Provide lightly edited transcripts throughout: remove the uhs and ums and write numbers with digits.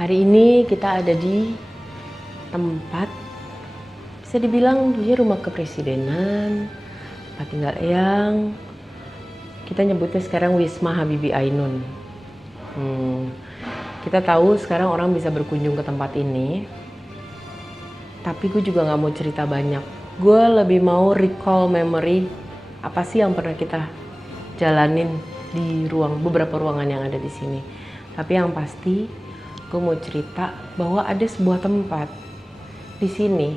Hari ini kita ada di tempat bisa dibilang dia rumah kepresidenan, tempat tinggal Eyang. Kita nyebutnya sekarang Wisma Habibie Ainun. Kita tahu sekarang orang bisa berkunjung ke tempat ini, tapi gue juga nggak mau cerita banyak. Gue lebih mau recall memory apa sih yang pernah kita jalanin di beberapa ruangan yang ada di sini. Tapi yang pasti gue mau cerita bahwa ada sebuah tempat di sini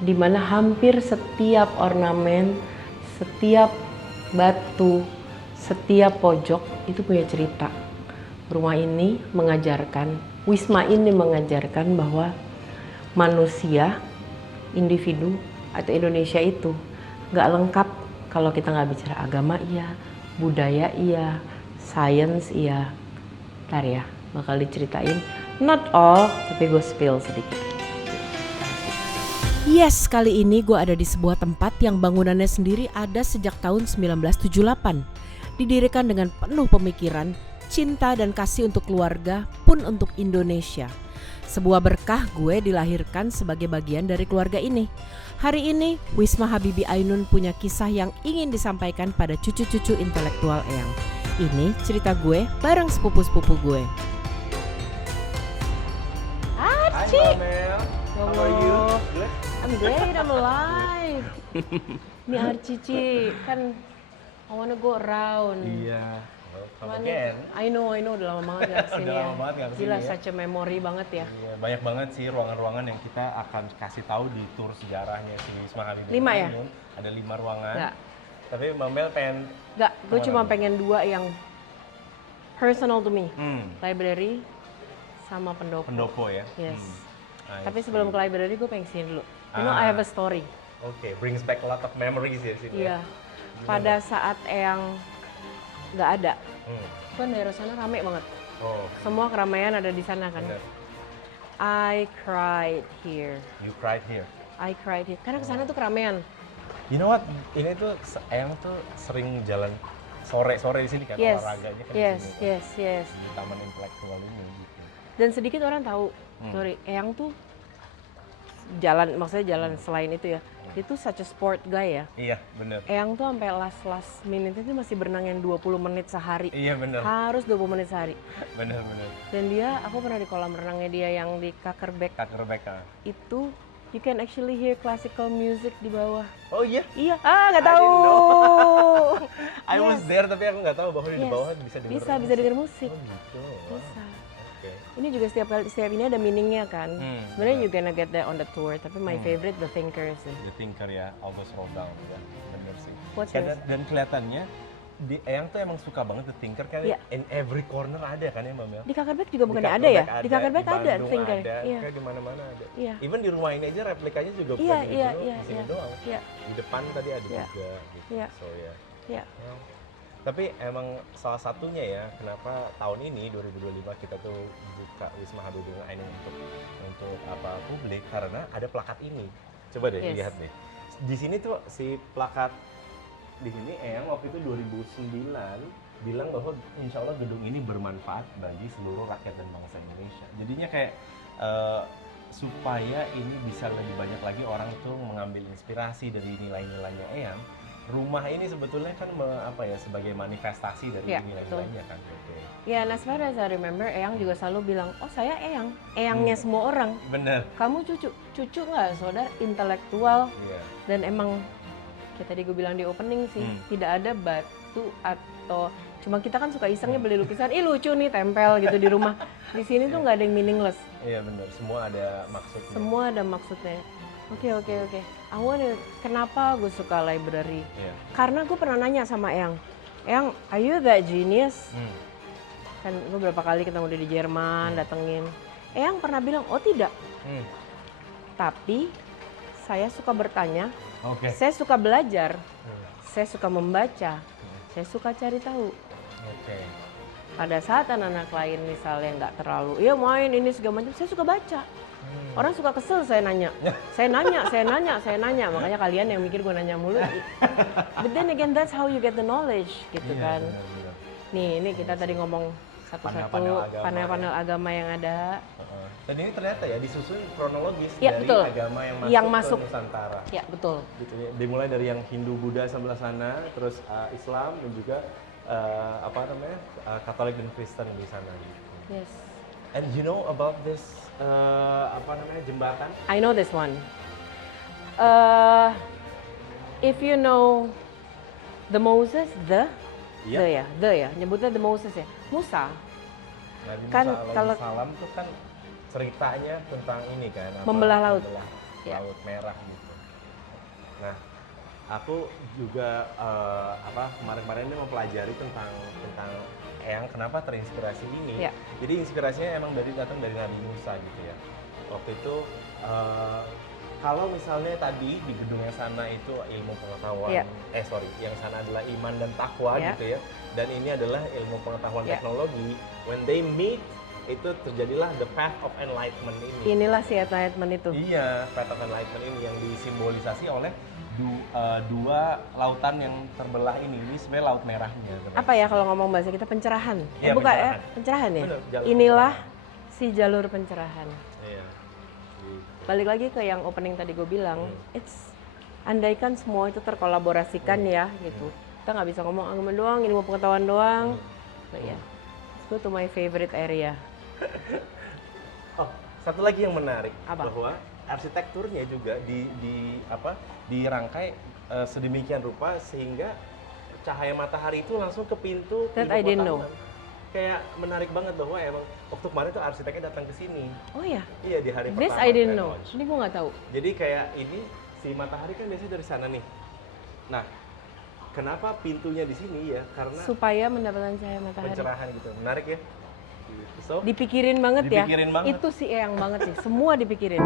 di mana hampir setiap ornamen, setiap batu, setiap pojok itu punya cerita. Rumah ini mengajarkan, wisma ini mengajarkan bahwa manusia, individu atau Indonesia itu nggak lengkap kalau kita nggak bicara agama iya, budaya iya, sains iya. Ntar ya, bakal diceritain. Not all, tapi gue spill sedikit. Yes, kali ini gue ada di sebuah tempat yang bangunannya sendiri ada sejak tahun 1978. Didirikan dengan penuh pemikiran, cinta dan kasih untuk keluarga pun untuk Indonesia. Sebuah berkah gue dilahirkan sebagai bagian dari keluarga ini. Hari ini Wisma Habibie Ainun punya kisah yang ingin disampaikan pada cucu-cucu intelektual Eyang. Ini cerita gue bareng sepupu-sepupu gue. Hi Mel, how are you? Good? I'm great, I'm alive. Ini Arcici, kan I wanna go around. Iya, welcome Mana? again. I know, udah lama banget gak kesini Udah ya. lama banget gak kesini Gila, ya. such a memory banget ya. Iya, banyak banget sih ruangan-ruangan yang kita akan kasih tahu di tour sejarahnya si Wisma Habibie 5 ya? Ainun. Ada 5 ruangan. Enggak, Tapi Mbak Mel pengen gue kemana cuma nih? pengen 2 yang personal to me. Hmm, Library sama pendopo. pendopo ya. Yes. I Tapi see. sebelum ke library gue pengen sini dulu. You know, I have a story. Oke, brings back a lot of memories ya sini. Iya. Pada saat Eyang nggak ada, Hmm. kan daerah sana rame banget. Oh, Semua keramaian ada di sana kan. benar. I cried here. You cried here. I cried here. Karena kesana tuh keramaian. You know what? Ini tuh Eyang tuh sering jalan sore-sore di sini kan, Yes, olahraganya kan yes, di sini. Kan? yes, yes. Di taman intelektual ini gitu. Dan sedikit orang tahu, sorry, Eyang tuh maksudnya jalan selain itu ya. Dia tuh such a sport guy ya. Iya, bener. Eyang tuh sampai last minute itu masih berenang yang 20 menit sehari. Iya, bener. Harus 20 menit sehari. Bener. Dan dia, aku pernah di kolam renangnya dia yang di Kakerbek Kak Rebecca. itu, you can actually hear classical music di bawah. Oh iya? Iya, nggak I tahu. didn't know. I was Yes. there tapi aku nggak tahu bahwa di Yes. bawah bisa denger. Bisa denger musik. Oh gitu. Bisa. Oke. Ini juga setiap ini ada meaningnya kan. Sebenarnya benar. you gonna get that on the tour, tapi my favorite The Thinker sih. The Thinker ya, Aldous Roldán ya, bener sih. What's Dan, yours? dan kelihatannya di Eyang tuh emang suka banget The Thinker kan. Iya. In every corner ada kan ya Mbak Mel? Di Kakerbek juga bukannya Di ada ya? Kakerbek Di Kakerbek di ada The Bandung Thinker. ada, Iya. kayak di mana-mana ada. Iya. Even di rumah ini aja replikanya juga Iya, bukan di iya, original, iya, di sini iya. doang. Iya. Di depan tadi ada Iya. juga gitu. Iya. So ya. Iya. Ya. Tapi emang salah satunya ya kenapa tahun ini 2025 kita tuh buka Wisma Habibie Ainun untuk apa publik karena ada plakat ini. Coba deh Yes. lihat nih. Di sini tuh si plakat di sini Eyang waktu itu 2009 bilang bahwa insya Allah gedung ini bermanfaat bagi seluruh rakyat dan bangsa Indonesia. Jadinya kayak supaya ini bisa lebih banyak lagi orang tuh mengambil inspirasi dari nilai-nilainya Eyang. Rumah ini sebetulnya kan sebagai manifestasi dari Iya, nilai-nilainya kan. Oke. Ya, as far as I remember, Eyang juga selalu bilang, oh saya Eyang, Eyangnya semua orang. Bener. Kamu cucu nggak saudara, intelektual. Iya. Dan emang, kayak tadi gue bilang di opening sih, tidak ada batu atau, cuma kita kan suka isengnya beli lukisan, lucu nih tempel gitu di rumah. Di sini tuh nggak ada yang meaningless, Iya bener, semua ada maksudnya. semua ada maksudnya. Oke. Kenapa gue suka library? Iya. Karena gue pernah nanya sama Eyang, are you that genius? Kan gue berapa kali ketemu dia di Jerman, datengin. Eyang pernah bilang, oh tidak. Tapi saya suka bertanya, Oke. saya suka belajar, saya suka membaca, saya suka cari tahu. Oke. Pada saat anak-anak lain misalnya nggak terlalu, iya main ini segala macam, saya suka baca. Orang suka kesel saya nanya. Saya nanya. Makanya kalian yang mikir gue nanya mulu. But then again, that's how you get the knowledge gitu Iya, kan. bener. Nih, ini kita tadi ngomong satu-satu Panel-panel agama, panel-panel agama yang ada. Dan ini ternyata ya disusun kronologis Ya, dari betul. agama Yang yang masuk. masuk ke Nusantara. Ya, betul. Gitu ya. Dimulai dari yang Hindu, Buddha sebelah sana, terus Islam dan juga Katolik dan Kristen di sana gitu. Yes. And you know about this jembatan? I know this one. If you know the Moses, the ya, nyebutnya the Moses ya, Musa. Nabi Kan Musa kalau- salam tuh kan ceritanya tentang ini kan Membelah laut. Ya. Laut Merah gitu. Nah, aku juga kemarin-kemarin ini mempelajari tentang Eyang kenapa terinspirasi ini. Ya. Jadi inspirasinya emang datang dari Nabi Musa gitu ya. Waktu itu kalau misalnya tadi di gedung yang sana itu ilmu pengetahuan, Ya. yang sana adalah iman dan takwa Ya. gitu ya. Dan ini adalah ilmu pengetahuan Ya. teknologi. When they meet, itu terjadilah the path of enlightenment ini. Inilah si enlightenment itu. Iya, path of enlightenment ini yang disimbolisasi oleh dua lautan yang terbelah ini. Ini sebenarnya laut merahnya. Apa ya kalau ngomong bahasa kita pencerahan? Iya, Bukan pencerahan. ya, pencerahan ya. Bener, jalur Inilah si jalur pencerahan. Iya. Balik lagi ke yang opening tadi gue bilang, andaikan semua itu terkolaborasikan ya gitu. Kita nggak bisa ngomong agama doang, ilmu pengetahuan doang. But ya, let's go to my favorite area. Oh, satu lagi yang menarik Apa? bahwa arsitekturnya juga dirangkai sedemikian rupa sehingga cahaya matahari itu langsung ke pintu That ibu I didn't kota. know. Kayak menarik banget bahwa emang waktu kemarin tuh arsiteknya datang ke sini. Oh ya, Iya, di hari this pertama. I didn't Grand know. Lodge. Ini gue nggak tahu. Jadi kayak ini si matahari kan biasanya dari sana nih. Nah, kenapa pintunya di sini ya? Karena Supaya mendapatkan cahaya matahari. pencerahan gitu. Menarik ya. So, Dipikirin banget ya. Dipikirin banget. Itu si Eyang banget sih. Semua dipikirin.